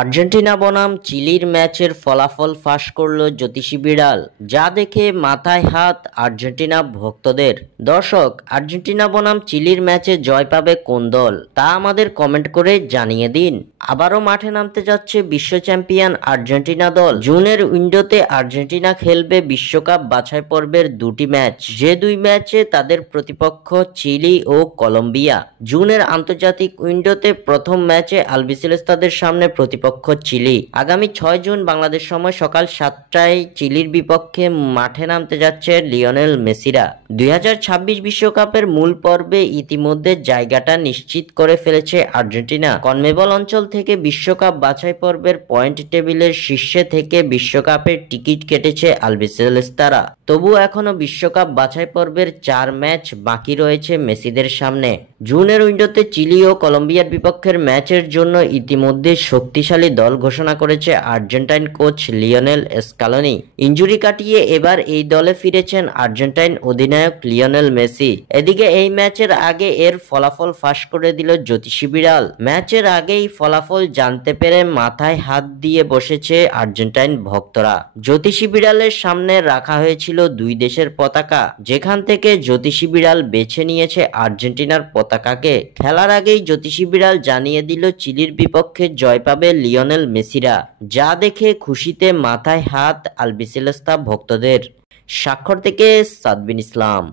Argentina বনাম চিলির ম্যাচের ফলাফল ফাঁস করল জ্যোতিষী বিড়াল, যা দেখে মাথায় হাত আর্জেন্টিনা ভক্তদের। দর্শক, আর্জেন্টিনা বনাম চিলির ম্যাচে জয় পাবে কোন দল তা আমাদের কমেন্ট করে জানিয়ে দিন। আবারও মাঠে নামতে যাচ্ছে বিশ্ব চ্যাম্পিয়ন আর্জেন্টিনা দল। জুনের উইন্ডোতে আর্জেন্টিনা খেলবে বিশ্বকাপ বাছাই পর্বের দুটি ম্যাচ, যে দুই ম্যাচে তাদের প্রতিপক্ষ চিলি ও কলম্বিয়া। জুনের আন্তর্জাতিক উইন্ডোতে প্রথম ম্যাচে আলবিসেলেস্তাদের সামনে প্রতিপক্ষ চিলি। আগামী 6 জুন বাংলাদেশ সময় সকাল 7টায় চিলির বিপক্ষে মাঠে নামতে যাচ্ছে লিওনেল মেসিরা। 2026 বিশ্বকাপের মূল পর্বে ইতিমধ্যে জায়গাটা নিশ্চিত করে ফেলেছে আর্জেন্টিনা। কনমেবল অঞ্চল থেকে বিশ্বকাপ বাছাই পর্বের পয়েন্ট টেবিলের শীর্ষে থেকে বিশ্বকাপের টিকিট কেটেছে আলবিসেলেস্তারা। তবুও এখনো বিশ্বকাপ বাছাই পর্বের 4 ম্যাচ বাকি রয়েছে মেসিদের সামনে। জুনের উইন্ডোতে চিলি ও কলম্বিয়ার বিপক্ষের ম্যাচের জন্য ইতিমধ্যে শক্তিশালী দল ঘোষণা করেছে Argentine coach Lionel Scaloni. Injury কাটিয়ে এবার এই দলে ফিরেছেন আর্জেন্টাইন অধিনায়ক লিওনেল মেসি। এদিকে এই ম্যাচের আগে এর ফলাফল ফাঁস করে দিল জ্যোতিষী বিড়াল। ম্যাচের আগেই ফলাফল জানতে পেরে মাথায় হাত দিয়ে বসেছে আর্জেন্টাইন ভক্তরা। জ্যোতিষী বিড়ালের সামনে রাখা হয়েছিল দুই দেশের পতাকা, যেখান থেকে জ্যোতিষী বিড়াল বেছে নিয়েছে আর্জেন্টিনার পতাকাকে। খেলার আগেই জ্যোতিষী বিড়াল জানিয়ে দিল চিলির বিপক্ষে জয় পাবে লিওনেল মেসিরা, যা দেখে খুশিতে মাথায় হাত আলবিসেলেস্তা ভক্তদের। স্বাক্ষর থেকে সাদবিন ইসলাম।